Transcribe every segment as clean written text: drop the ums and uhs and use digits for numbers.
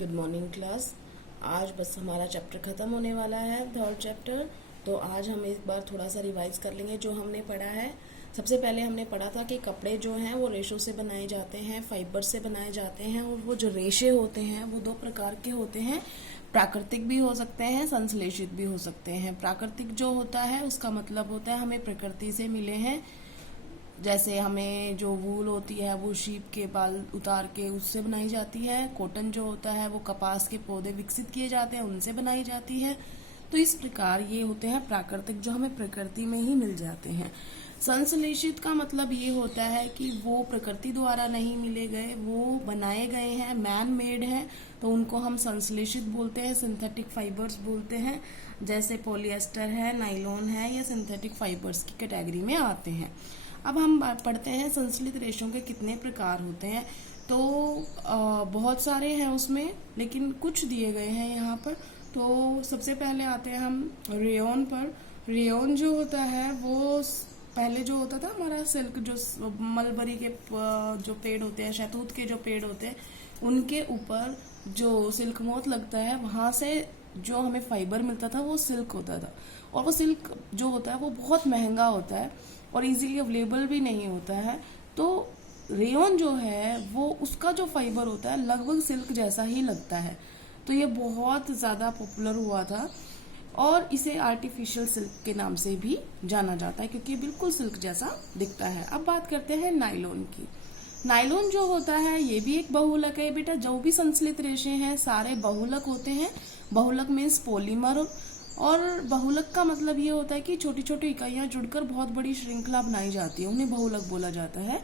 Good morning class. आज बस हमारा चैप्टर ख़त्म होने वाला है, थर्ड चैप्टर। तो आज हम एक बार थोड़ा सा रिवाइज कर लेंगे जो हमने पढ़ा है। सबसे पहले हमने पढ़ा था कि कपड़े जो हैं वो रेशों से बनाए जाते हैं, फाइबर से बनाए जाते हैं, और वो जो रेशे होते हैं वो दो प्रकार के होते हैं। प्राकृतिक भी हो सकते हैं, संश्लेषित भी हो सकते हैं। प्राकृतिक जो होता है उसका मतलब होता है हमें प्रकृति से मिले हैं। जैसे हमें जो वूल होती है वो शीप के बाल उतार के उससे बनाई जाती है। कॉटन जो होता है वो कपास के पौधे विकसित किए जाते हैं, उनसे बनाई जाती है। तो इस प्रकार ये होते हैं प्राकृतिक, जो हमें प्रकृति में ही मिल जाते हैं। संश्लेषित का मतलब ये होता है कि वो प्रकृति द्वारा नहीं मिले गए, वो बनाए गए हैं, मैन मेड है, तो उनको हम संश्लेषित बोलते हैं, सिंथेटिक फाइबर्स बोलते हैं। जैसे पॉलिएस्टर है, नाइलॉन है, ये सिंथेटिक फाइबर्स की कैटेगरी में आते हैं। अब हम पढ़ते हैं संश्लेषित रेशों के कितने प्रकार होते हैं। तो बहुत सारे हैं उसमें, लेकिन कुछ दिए गए हैं यहाँ पर। तो सबसे पहले आते हैं हम रेयॉन पर। रेयॉन जो होता है वो पहले जो होता था हमारा सिल्क, जो मलबरी के जो पेड़ होते हैं, शहतूत के जो पेड़ होते हैं, उनके ऊपर जो सिल्क मोथ लगता है वहां से जो हमें फाइबर मिलता था वो सिल्क होता था। और वो सिल्क जो होता है वो बहुत महंगा होता है और इजीली अवेलेबल भी नहीं होता है। तो रेयॉन जो है वो उसका जो फाइबर होता है लगभग सिल्क जैसा ही लगता है। तो ये बहुत ज़्यादा पॉपुलर हुआ था और इसे आर्टिफिशियल सिल्क के नाम से भी जाना जाता है, क्योंकि ये बिल्कुल सिल्क जैसा दिखता है। अब बात करते हैं नायलॉन की। नायलॉन जो होता है ये भी एक बहुलक है बेटा। जो भी संश्लेषित रेशे हैं सारे बहुलक होते हैं। बहुलक मीन्स पॉलीमर, और बहुलक का मतलब ये होता है कि छोटी छोटी इकाइयां जुड़कर बहुत बड़ी श्रृंखला बनाई जाती है, उन्हें बहुलक बोला जाता है।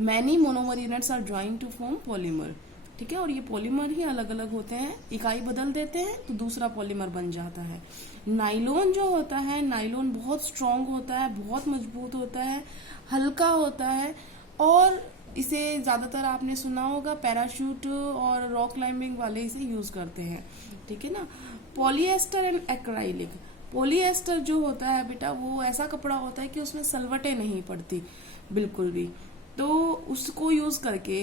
Many monomer units are joint to form polymer. ठीक है, और ये पॉलीमर ही अलग अलग होते हैं, इकाई बदल देते हैं तो दूसरा पॉलीमर बन जाता है। नाइलॉन जो होता है, नाइलॉन बहुत स्ट्रांग होता है, बहुत मजबूत होता है, हल्का होता है, और इसे ज्यादातर आपने सुना होगा पैराशूट और रॉक क्लाइंबिंग वाले इसे यूज करते हैं। ठीक है ना। Polyester and acrylic. पॉलिएस्टर जो होता है बेटा वो ऐसा कपड़ा होता है कि उसमें सलवटें नहीं पड़ती बिल्कुल भी, तो उसको यूज करके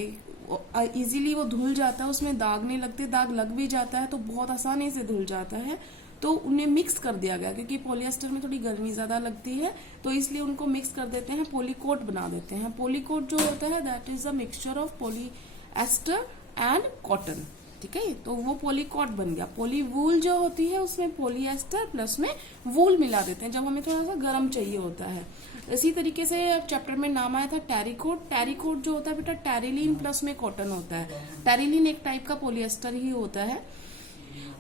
इजीली वो धुल जाता है, उसमें दाग नहीं लगते, दाग लग भी जाता है तो बहुत आसानी से धुल जाता है। तो उन्हें मिक्स कर दिया गया, क्योंकि पॉलिएस्टर में थोड़ी गर्मी ज्यादा लगती है तो इसलिए उनको मिक्स कर देते हैं, पॉलीकोट बना देते हैं। पॉलीकोट जो होता है that is a mixture of polyester and cotton. ठीक है, तो वो पॉलीकॉट बन गया। पॉली वूल जो होती है उसमें पॉलिएस्टर प्लस में वूल मिला देते हैं जब हमें थोड़ा सा गर्म चाहिए होता है। इसी तरीके से चैप्टर में नाम आया था टेरिकोट। टेरिकोट जो होता है बेटा टेरिलीन प्लस में कॉटन होता है। टेरिलीन एक टाइप का पॉलिएस्टर ही होता है।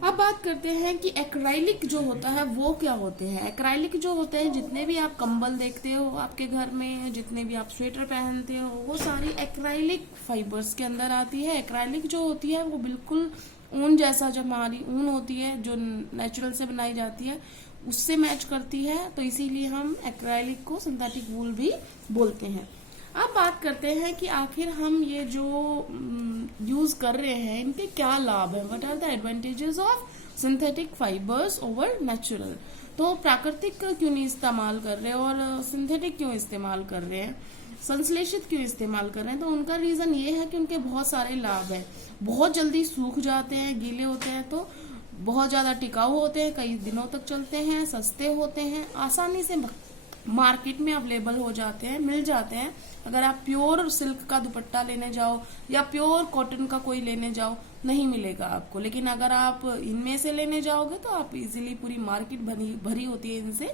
अब बात करते हैं कि एक्राइलिक जो होता है वो क्या होते हैं। एक्राइलिक जो होते हैं, जितने भी आप कंबल देखते हो आपके घर में, जितने भी आप स्वेटर पहनते हो, वो सारी एक्राइलिक फाइबर्स के अंदर आती है। एक्राइलिक जो होती है वो बिल्कुल ऊन जैसा, जब हमारी ऊन होती है जो नेचुरल से बनाई जाती है उससे मैच करती है, तो इसीलिए हम एक्राइलिक को सिंथेटिक वूल भी बोलते हैं। अब बात करते हैं कि आखिर हम ये जो यूज कर रहे हैं इनके क्या लाभ है। What are the advantages of synthetic fibres over natural. तो प्राकृतिक क्यों नहीं इस्तेमाल कर रहे और सिंथेटिक क्यों इस्तेमाल कर रहे हैं, संश्लेषित क्यों इस्तेमाल कर रहे हैं। तो उनका रीजन ये है कि उनके बहुत सारे लाभ हैं। बहुत जल्दी सूख जाते हैं, गीले होते हैं, तो बहुत ज्यादा टिकाऊ होते हैं, कई दिनों तक चलते हैं, सस्ते होते हैं, आसानी से मार्केट में अवेलेबल हो जाते हैं, मिल जाते हैं। अगर आप प्योर सिल्क का दुपट्टा लेने जाओ या प्योर कॉटन का कोई लेने जाओ नहीं मिलेगा आपको, लेकिन अगर आप इनमें से लेने जाओगे तो आप इजीली पूरी मार्केट भरी होती है इनसे,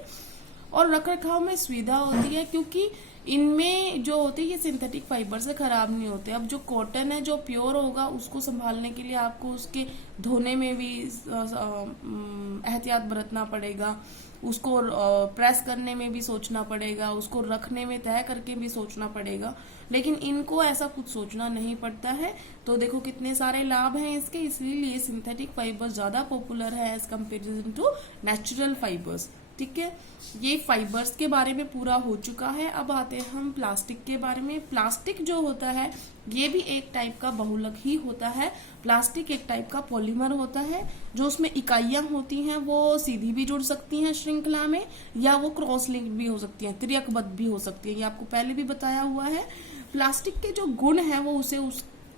और रख रखाव में सुविधा होती है, क्योंकि इनमें जो होते हैं ये सिंथेटिक फाइबर से खराब नहीं होते। अब जो कॉटन है जो प्योर होगा उसको संभालने के लिए आपको उसके धोने में भी एहतियात बरतना पड़ेगा, उसको प्रेस करने में भी सोचना पड़ेगा, उसको रखने में तय करके भी सोचना पड़ेगा, लेकिन इनको ऐसा कुछ सोचना नहीं पड़ता है। तो देखो कितने सारे लाभ हैं इसके, इसलिए सिंथेटिक फाइबर ज्यादा पॉपुलर है as comparison to natural fibres. ठीक है, ये फाइबर्स के बारे में पूरा हो चुका है। अब आते हैं हम प्लास्टिक के बारे में। प्लास्टिक जो होता है ये भी एक टाइप का बहुलक ही होता है। प्लास्टिक एक टाइप का पॉलीमर होता है, जो उसमें इकाइयां होती हैं वो सीधी भी जुड़ सकती हैं श्रृंखला में, या वो क्रॉस लिंक भी हो सकती हैं, त्रियकबद्ध भी हो सकती है। ये आपको पहले भी बताया हुआ है। प्लास्टिक के जो गुण है वो उसे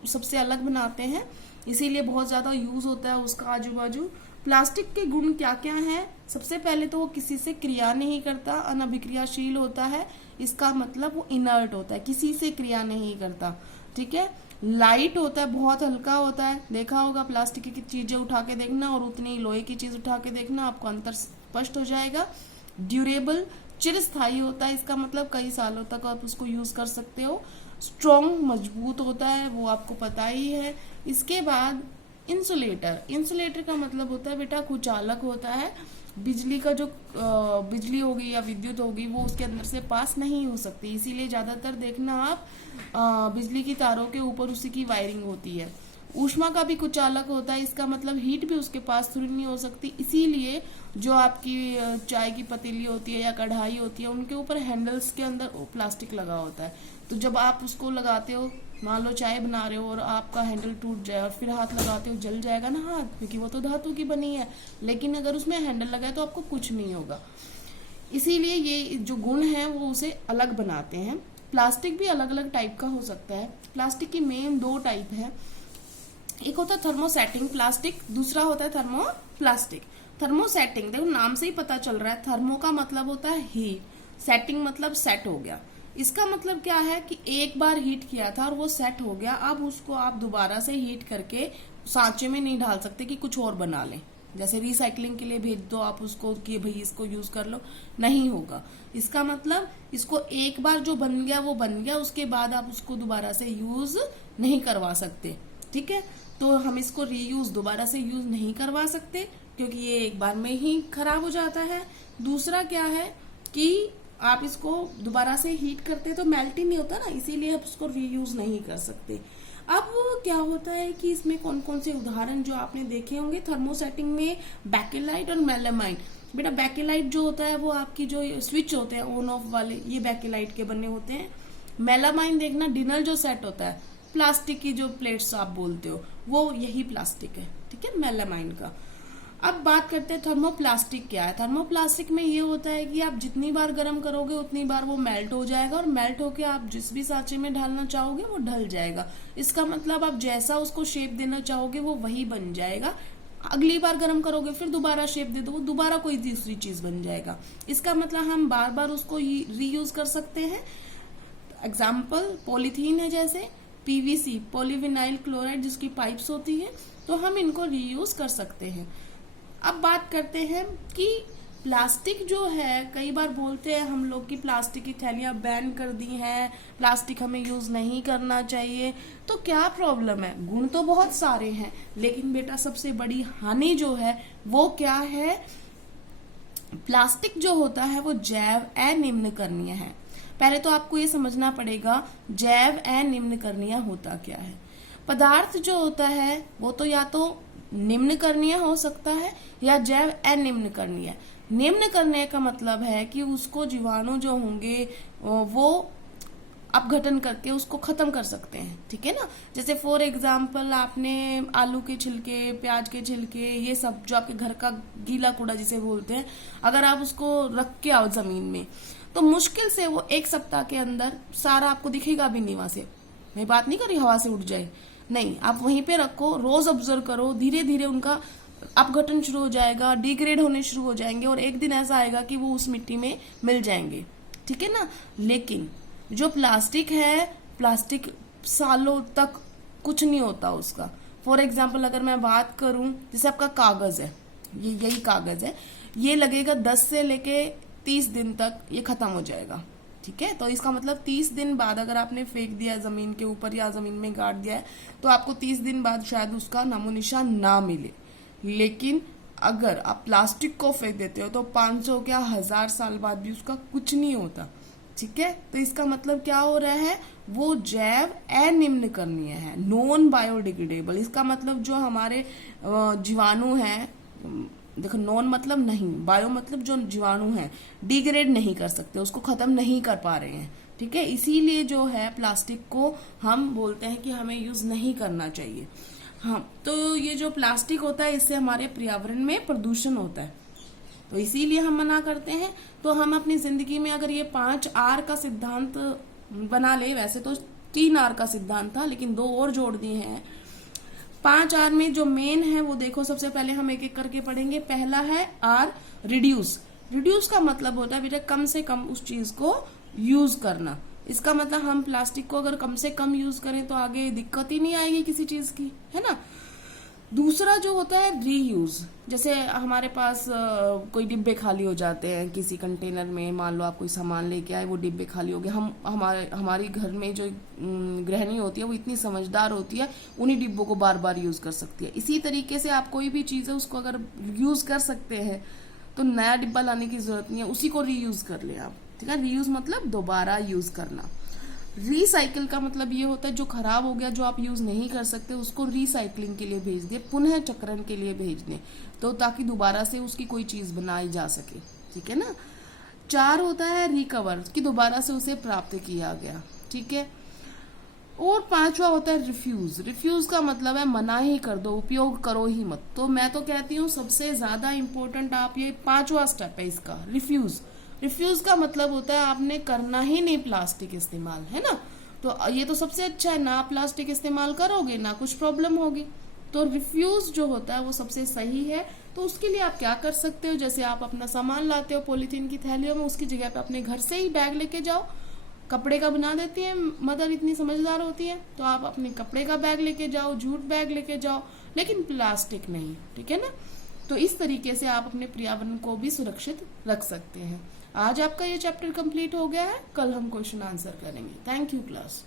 सबसे अलग बनाते हैं। इसीलिए बहुत ज्यादा यूज होता है उसका आजू बाजू। प्लास्टिक के गुण क्या क्या हैं? सबसे पहले तो वो किसी से क्रिया नहीं करता, अनभिक्रियाशील होता है। इसका मतलब वो इनर्ट होता है, किसी से क्रिया नहीं करता। ठीक है। लाइट होता है, बहुत हल्का होता है। देखा होगा प्लास्टिक की चीजें उठा के देखना और उतनी लोहे की चीज उठा के देखना, आपको अंतर स्पष्ट हो जाएगा। ड्यूरेबल, चिरस्थायी होता है, इसका मतलब कई सालों तक आप उसको यूज कर सकते हो। स्ट्रॉन्ग, मजबूत होता है, वो आपको पता ही है। इसके बाद इंसुलेटर। इंसुलेटर का मतलब होता है बेटा कुचालक होता है। बिजली का जो बिजली होगी या विद्युत होगी वो उसके अंदर से पास नहीं हो सकती, इसीलिए ज्यादातर देखना आप बिजली की तारों के ऊपर उसी की वायरिंग होती है। ऊष्मा का भी कुचालक होता है, इसका मतलब हीट भी उसके पास थ्रू नहीं हो सकती, इसीलिए जो आपकी चाय की पतीली होती है या कढ़ाई होती है उनके ऊपर हैंडल्स के अंदर प्लास्टिक लगा होता है। तो जब आप उसको लगाते हो, मान लो चाय बना रहे हो और आपका हैंडल टूट जाए और फिर हाथ लगाते हो, जल जाएगा ना हाथ, क्योंकि वो तो धातु की बनी है। लेकिन अगर उसमें हैंडल लगा है तो आपको कुछ नहीं होगा। इसीलिए ये जो गुण है वो उसे अलग बनाते हैं। प्लास्टिक भी अलग अलग टाइप का हो सकता है। प्लास्टिक की मेन दो टाइप है, एक होता है थर्मोसेटिंग प्लास्टिक, दूसरा होता है थर्मोप्लास्टिक। थर्मोसेटिंग देखो नाम से ही पता चल रहा है, थर्मो का मतलब होता है हीट, सेटिंग मतलब सेट हो गया। इसका मतलब क्या है कि एक बार हीट किया था और वो सेट हो गया, अब उसको आप दोबारा से हीट करके सांचे में नहीं डाल सकते कि कुछ और बना लें, जैसे रिसाइकलिंग के लिए भेज दो आप उसको कि भाई इसको यूज कर लो, नहीं होगा। इसका मतलब इसको एक बार जो बन गया वो बन गया, उसके बाद आप उसको दोबारा से यूज नहीं करवा सकते। ठीक है, तो हम इसको रीयूज दोबारा से यूज नहीं करवा सकते क्योंकि ये एक बार में ही खराब हो जाता है। दूसरा क्या है कि आप इसको दोबारा से हीट करते तो मेल्ट ही नहीं होता ना, इसीलिए आप उसको रीयूज नहीं कर सकते। अब क्या होता है कि इसमें कौन कौन से उदाहरण जो आपने देखे होंगे थर्मोसेटिंग में, बैकेलाइट और मेलामाइन। बेटा बैकेलाइट जो होता है वो आपकी जो स्विच होते हैं ऑन ऑफ वाले, ये बैकेलाइट के बने होते हैं। मेलामाइन देखना डिनर जो सेट होता है, प्लास्टिक की जो प्लेट्स आप बोलते हो वो यही प्लास्टिक है। ठीक है, मेलामाइन का। अब बात करते हैं थर्मोप्लास्टिक क्या है। थर्मोप्लास्टिक में ये होता है कि आप जितनी बार गर्म करोगे उतनी बार वो मेल्ट हो जाएगा और मेल्ट होके आप जिस भी सांचे में ढालना चाहोगे वो ढल जाएगा। इसका मतलब आप जैसा उसको शेप देना चाहोगे वो वही बन जाएगा। अगली बार गर्म करोगे फिर दोबारा शेप दे दो, वो दोबारा कोई दूसरी चीज बन जाएगा। इसका मतलब हम बार बार उसको रीयूज कर सकते हैं। एग्जाम्पल पॉलीथीन है, जैसे पीवीसी पॉलीविनाइल क्लोराइड जिसकी पाइप्स होती है, तो हम इनको रीयूज कर सकते हैं। अब बात करते हैं कि प्लास्टिक जो है, कई बार बोलते हैं हम लोग कि प्लास्टिक की थैलियां बैन कर दी हैं, प्लास्टिक हमें यूज नहीं करना चाहिए। तो क्या प्रॉब्लम है? गुण तो बहुत सारे हैं, लेकिन बेटा सबसे बड़ी हानि जो है वो क्या है? प्लास्टिक जो होता है वो जैव अनिम्नकरणीय है। पहले तो आपको ये समझना पड़ेगा जैव अनिम्नकरणीय होता क्या है। पदार्थ जो होता है वो तो या तो निम्नकरणीय हो सकता है या जैव अनिम्नकरणीय। निम्नकरणीय का मतलब है कि उसको जीवाणु जो होंगे वो अपघटन करके उसको खत्म कर सकते हैं। ठीक है ना, जैसे फॉर एग्जाम्पल आपने आलू के छिलके, प्याज के छिलके, ये सब जो आपके घर का गीला कूड़ा जिसे बोलते हैं, अगर आप उसको रख के आओ जमीन में तो मुश्किल से वो एक सप्ताह के अंदर सारा आपको दिखेगा भी नहीं। वहां से मैं बात नहीं कर रही हवा से उड़ जाए, नहीं, आप वहीं पे रखो, रोज ऑब्जर्व करो, धीरे धीरे उनका अपघटन शुरू हो जाएगा, डिग्रेड होने शुरू हो जाएंगे और एक दिन ऐसा आएगा कि वो उस मिट्टी में मिल जाएंगे। ठीक है ना। लेकिन जो प्लास्टिक है, प्लास्टिक सालों तक कुछ नहीं होता उसका। फॉर एग्जाम्पल अगर मैं बात करूं, जैसे आपका कागज है, ये यही कागज है, ये लगेगा 10 से लेके 30 दिन तक ये खत्म हो जाएगा। ठीक है, तो इसका मतलब 30 दिन बाद अगर आपने फेंक दिया जमीन के ऊपर या जमीन में गाड़ दिया है तो आपको 30 दिन बाद शायद उसका नामो निशान ना मिले। लेकिन अगर आप प्लास्टिक को फेंक देते हो तो 500 क्या 1000 साल बाद भी उसका कुछ नहीं होता। ठीक है, तो इसका मतलब क्या हो रहा है, वो जैव अनिम्नकरणीय है, नॉन बायोडिग्रेडेबल। इसका मतलब जो हमारे जीवाणु हैं, देखो नॉन मतलब नहीं, बायो मतलब जो जीवाणु है, डिग्रेड नहीं कर सकते, उसको खत्म नहीं कर पा रहे हैं। ठीक है, इसीलिए जो है प्लास्टिक को हम बोलते हैं कि हमें यूज नहीं करना चाहिए। हाँ, तो ये जो प्लास्टिक होता है इससे हमारे पर्यावरण में प्रदूषण होता है, तो इसीलिए हम मना करते हैं। तो हम अपनी जिंदगी में अगर ये 5 आर का सिद्धांत बना ले, वैसे तो 3 आर का सिद्धांत था लेकिन 2 और जोड़ दिए हैं। 5 आर में जो मेन है वो देखो, सबसे पहले हम एक एक करके पढ़ेंगे। पहला है आर, रिड्यूस। रिड्यूस का मतलब होता है बेटा कम से कम उस चीज को यूज करना। इसका मतलब हम प्लास्टिक को अगर कम से कम यूज करें तो आगे दिक्कत ही नहीं आएगी किसी चीज की, है ना। दूसरा जो होता है रीयूज। जैसे हमारे पास कोई डिब्बे खाली हो जाते हैं किसी कंटेनर में, मान लो आप कोई सामान लेके आए, वो डिब्बे खाली हो गए, हमारी घर में जो गृहिणी होती है वो इतनी समझदार होती है, उन्हीं डिब्बों को बार बार यूज कर सकती है। इसी तरीके से आप कोई भी चीज है उसको अगर यूज कर सकते हैं तो नया डिब्बा लाने की जरूरत नहीं है, उसी को रीयूज कर ले आप, ठीक है। रीयूज मतलब दोबारा यूज करना। रिसाइकिल का मतलब ये होता है जो खराब हो गया, जो आप यूज नहीं कर सकते, उसको रिसाइकलिंग के लिए भेज दे, पुनः चक्रण के लिए भेज दें, तो ताकि दोबारा से उसकी कोई चीज बनाई जा सके, ठीक है ना। 4 होता है रिकवर, कि दोबारा से उसे प्राप्त किया गया, ठीक है। और 5वां होता है रिफ्यूज। रिफ्यूज का मतलब है मना ही कर दो, उपयोग करो ही मत। तो मैं तो कहती हूँ सबसे ज्यादा इंपॉर्टेंट आप ये 5वां स्टेप है इसका, रिफ्यूज। रिफ्यूज का मतलब होता है आपने करना ही नहीं प्लास्टिक इस्तेमाल, है ना। तो ये तो सबसे अच्छा है, ना प्लास्टिक इस्तेमाल करोगे ना कुछ प्रॉब्लम होगी। तो रिफ्यूज जो होता है वो सबसे सही है। तो उसके लिए आप क्या कर सकते हो, जैसे आप अपना सामान लाते हो पॉलीथीन की थैलियों में, उसकी जगह पे अपने घर से ही बैग लेके जाओ। कपड़े का बना देती है मदर, इतनी समझदार होती है, तो आप अपने कपड़े का बैग लेके जाओ, जूट बैग लेके जाओ, लेकिन प्लास्टिक नहीं, ठीक है ना। तो इस तरीके से आप अपने पर्यावरण को भी सुरक्षित रख सकते हैं। आज आपका ये चैप्टर कंप्लीट हो गया है, कल हम क्वेश्चन आंसर करेंगे। Thank you class.